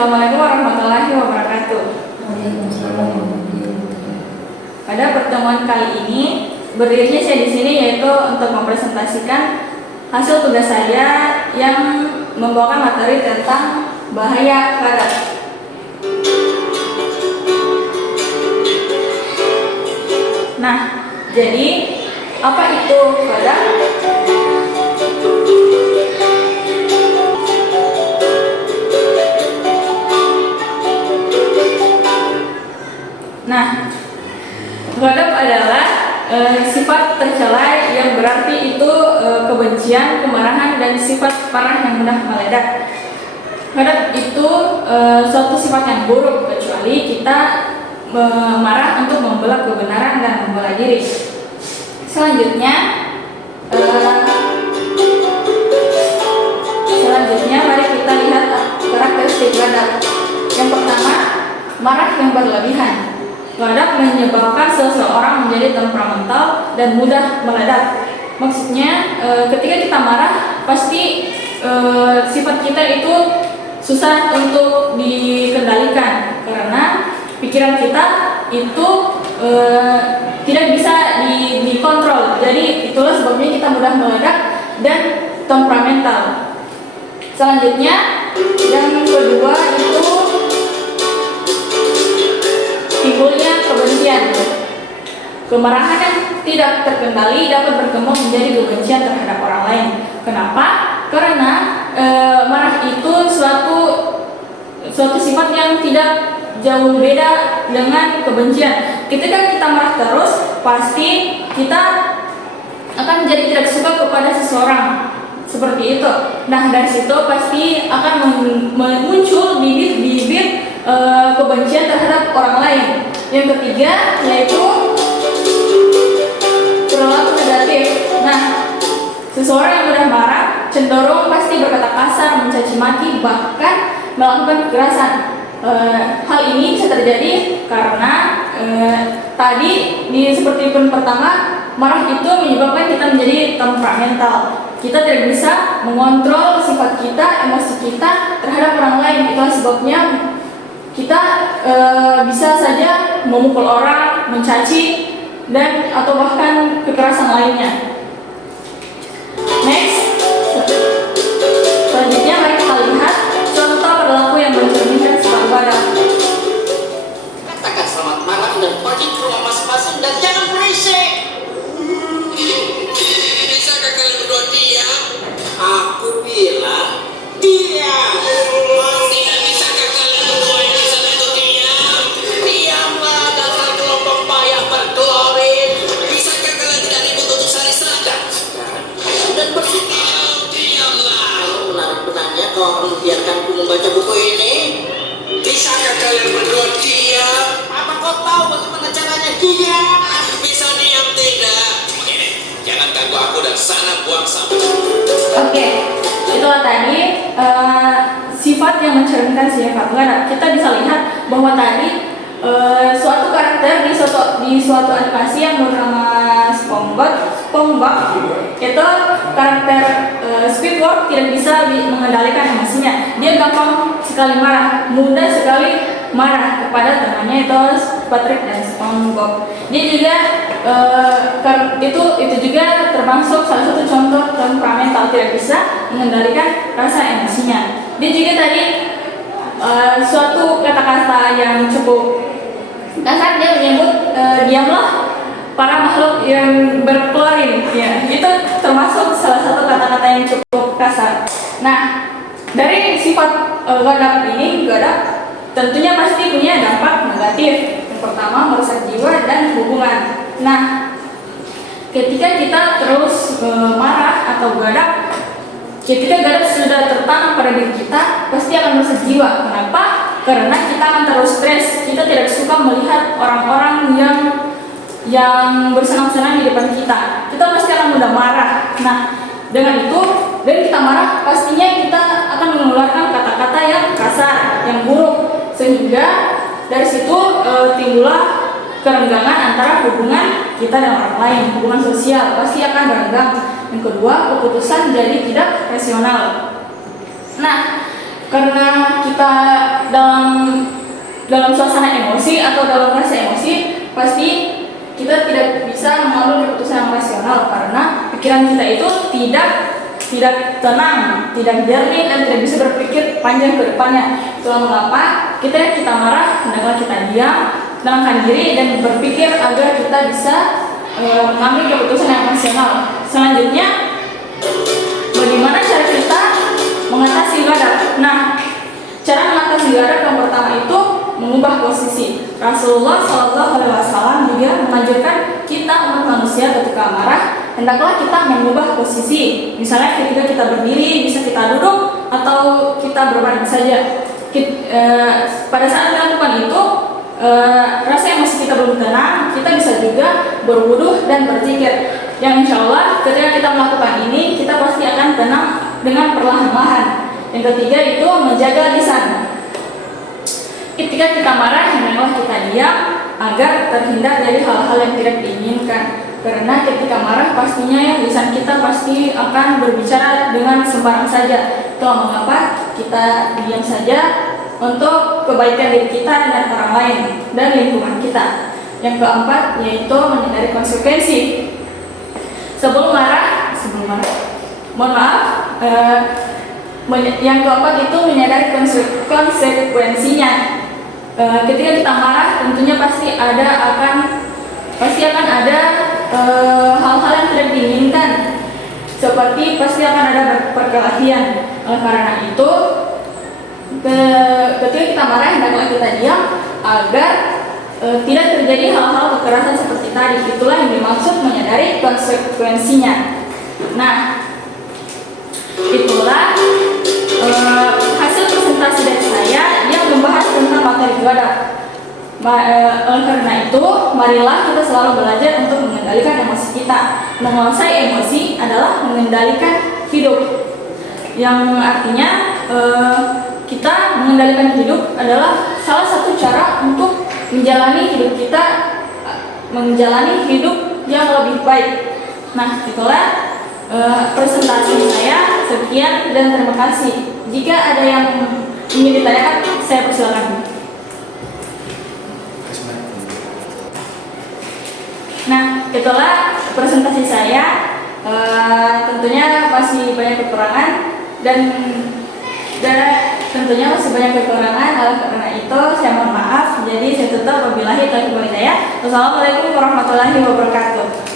Assalamualaikum warahmatullahi wabarakatuh. Pada pertemuan kali ini, berdirinya saya di sini yaitu untuk mempresentasikan hasil tugas saya yang membawakan materi tentang bahaya karat. Nah, jadi apa itu karat? Nah, ghadab adalah sifat tercela yang berarti itu kebencian, kemarahan, dan sifat parah yang mudah meledak. Ghadab itu suatu sifat yang buruk kecuali kita marah untuk membela kebenaran dan membela diri. Selanjutnya mari kita lihat karakteristik ghadab. Yang pertama, marah yang berlebihan. Ghadab menyebabkan seseorang menjadi temperamental dan mudah meledak. Maksudnya ketika kita marah, pasti sifat kita itu susah untuk dikendalikan karena pikiran kita itu tidak bisa dikontrol. Jadi itulah sebabnya kita mudah meledak dan temperamental. Selanjutnya yang kedua itu timbulnya kebencian. Kemarahan yang tidak terkendali dapat berkembang menjadi kebencian terhadap orang lain. Kenapa? Karena marah itu suatu sifat yang tidak jauh beda dengan kebencian. Ketika kita marah terus, pasti kita akan menjadi tidak suka kepada seseorang. Seperti itu. Nah, dari situ pasti akan muncul bibit-bibit kebencian terhadap orang lain. Yang ketiga yaitu perilaku negatif. Nah, seseorang yang mudah marah cenderung pasti berkata kasar, mencaci maki, bahkan melakukan kekerasan. Hal ini bisa terjadi karena tadi seperti pun pertama, marah itu menyebabkan kita menjadi temperamental. Kita tidak bisa mengontrol sifat kita, emosi kita terhadap orang lain. Itulah sebabnya kita bisa saja memukul orang, mencaci, dan atau bahkan kekerasan lainnya. Next, selanjutnya mari kita lihat contoh perilaku yang mencerminkan sifat ghadab. Katakan selamat malam dan pergi ke rumah masing-masing dan jangan berisik. Bisakah kalian berdua diam? Aku bilang diam. Tidak bisakah kalian berdua yang di sana itu diam? Diamlah dasar kelompok payah berkelorin. Bisakah kalian tidak ribut untuk saling seragam? Dan bersikap diamlah. Benar-benarnya kau membiarkan aku membaca buku ini? Bisakah kalian berdua diam? Apa kau tahu bagaimana caranya diam? Bisa diam tidak? Ini, jangan ganggu aku dan sana buang sampah. Oke, itulah tadi sifat yang mencerminkan sifat ghadab. Kita bisa lihat bahwa tadi suatu karakter di suatu animasi yang bernama SpongeBob itu karakter Squidward tidak bisa mengendalikan emosinya. Dia gampang sekali marah, mudah sekali marah kepada temannya itu Patrick dan SpongeBob. Dia juga itu juga termasuk salah satu contoh temperamental, tidak bisa mengendalikan rasa emosinya. Dia juga tadi suatu kata-kata yang cukup kasar, dia menyebut diamlah para makhluk yang berklorin. Ya, itu termasuk salah satu kata-kata yang cukup kasar. Nah, dari sifat ghadab tentunya pasti punya dampak negatif. Yang pertama, merusak jiwa dan hubungan. Nah, ketika kita terus marah atau ghadab, ketika ghadab sudah tertanam pada diri kita, pasti akan merusak jiwa. Kenapa? Karena kita akan terus stres. Kita tidak suka melihat orang-orang yang bersenang-senang di depan kita. Kita pasti akan mudah marah. Nah, dengan itu, dan kita marah, pastinya kita akan mengeluarkan kata-kata yang kasar, yang buruk, sehingga dari situ timbullah kerenggangan antara hubungan kita dan orang lain. Hubungan sosial pasti akan renggang. Yang kedua, keputusan jadi tidak rasional. Nah, karena kita dalam suasana emosi atau dalam rasa emosi, pasti kita tidak bisa mengambil keputusan yang rasional karena pikiran kita itu tidak tenang, tidak jernih, dan tidak bisa berpikir panjang ke depannya. Itulah mengapa kita marah, hendaklah kita diam, tenangkan diri, dan berpikir agar kita bisa mengambil keputusan yang rasional. Selanjutnya, bagaimana cara kita mengatasi ghadab? Nah, cara mengatasi ghadab yang pertama itu mengubah posisi. Rasulullah SAW juga menganjurkan kita umat manusia ketika marah, hendaklah kita mengubah posisi. Misalnya ketika kita berdiri, bisa kita duduk atau kita berbaring saja. Pada saat melakukan itu, rasa emosi kita belum tenang, kita bisa juga berwudu dan berzikir. Yang insya Allah ketika kita melakukan ini, kita pasti akan tenang dengan perlahan-lahan. Yang ketiga itu menjaga lisan. Ketika kita marah, hendaklah kita diam agar terhindar dari hal-hal yang tidak diinginkan. Karena ketika marah pastinya lisan kita pasti akan berbicara dengan sembarang saja. Itulah mengapa kita diam saja untuk kebaikan diri kita dan orang lain dan lingkungan kita. Yang keempat yaitu menghindari konsekuensi. Yang keempat itu menyadari konsekuensinya. Ketika kita marah, tentunya pasti akan ada hal-hal yang tidak diinginkan, seperti pasti akan ada perkelahian. Karena itu, ketika kita marah, hendaklah kita diam agar tidak terjadi hal-hal kekerasan seperti tadi. Itulah yang dimaksud menyadari konsekuensinya. Nah, itulah hasil presentasi dari saya yang membahas tentang materi ghadab. Karena itu, marilah kita selalu belajar untuk mengendalikan emosi kita. Menguasai emosi adalah mengendalikan hidup. Yang artinya kita mengendalikan hidup adalah salah satu cara untuk menjalani hidup kita, menjalani hidup yang lebih baik. Nah, itulah presentasi saya. Sekian dan terima kasih. Jika ada yang ingin ditanyakan, saya persilakan. Nah, itulah presentasi saya. Tentunya masih banyak kekurangan dan tentunya masih banyak kekurangan. Oleh karena itu, saya mohon maaf. Jadi saya tutup wabillahi taufiq wal hidayah. Wassalamualaikum warahmatullahi wabarakatuh.